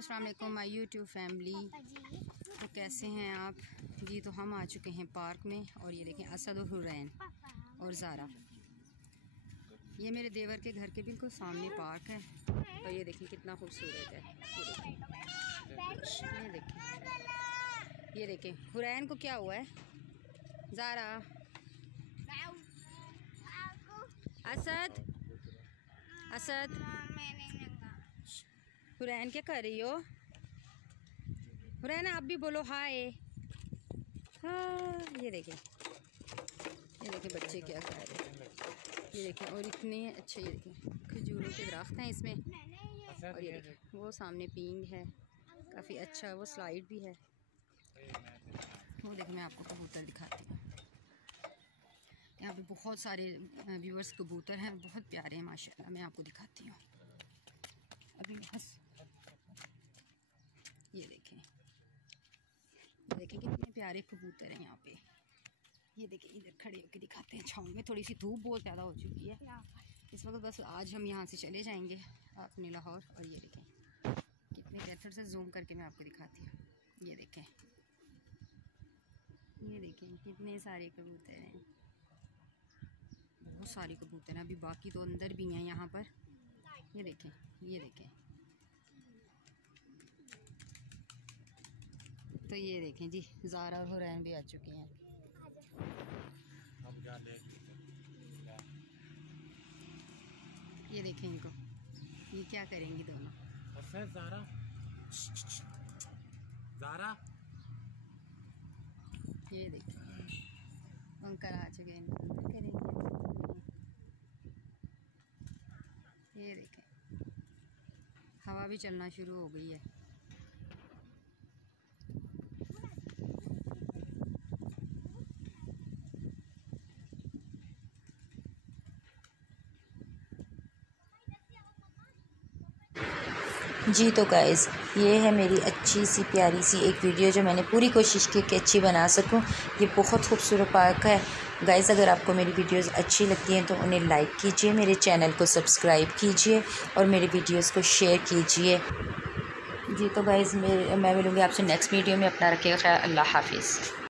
अस्सलाम वालेकुम my YouTube family. तो कैसे हैं आप जी। तो हम आ चुके हैं पार्क में और ये देखें असद और हुरैन और ज़ारा। ये मेरे देवर के घर के बिल्कुल सामने पार्क है और ये देखें कितना खूबसूरत है। ये देखें हुरैन को क्या हुआ है। ज़ारा, असद, असद, हुरैन क्या कर रही हो। हुरैन आप भी बोलो हाय। हाँ ये देखें बच्चे क्या कर रहे हैं। ये देखें और इतने अच्छे, ये देखें खजूरों के दरख्त हैं इसमें। और ये देखें वो सामने पींग है, काफ़ी अच्छा, वो स्लाइड भी है। वो देखें मैं आपको कबूतर दिखाती हूँ। यहाँ पे बहुत सारे व्यूअर्स कबूतर हैं, बहुत प्यारे हैं माशाल्लाह। मैं आपको दिखाती हूँ अभी बस। ये देखें कितने प्यारे कबूतर हैं यहाँ पे। ये देखें इधर खड़े होकर दिखाते हैं छाँव में। थोड़ी सी धूप बहुत ज़्यादा हो चुकी है इस वक्त। बस आज हम यहाँ से चले जाएंगे अपने लाहौर। और ये देखें कितने बेहतर से जूम करके मैं आपको दिखाती हूँ। ये देखें कितने सारे कबूतर हैं, बहुत सारे कबूतर हैं। अभी बाकी तो अंदर भी हैं यहाँ पर। ये देखें तो ये देखें जी ज़ारा और हुरैन भी आ चुकी हैं। ये देखें इनको, ये क्या करेंगी दोनों। ज़ारा, ज़ारा, ये देखें अंकल आ चुके हैं, इनको करेंगे। ये देखें हवा भी चलना शुरू हो गई है। जी तो गाइज़ ये है मेरी अच्छी सी प्यारी सी एक वीडियो जो मैंने पूरी कोशिश की कि अच्छी बना सकूं। ये बहुत खूबसूरत पार्क है गाइज़। अगर आपको मेरी वीडियोस अच्छी लगती हैं तो उन्हें लाइक कीजिए, मेरे चैनल को सब्सक्राइब कीजिए और मेरे वीडियोस को शेयर कीजिए। जी तो गाइज़ मैं मिलूँगी आपसे नेक्स्ट वीडियो में। अपना रखिएगा ख्याल। अल्लाह हाफिज़।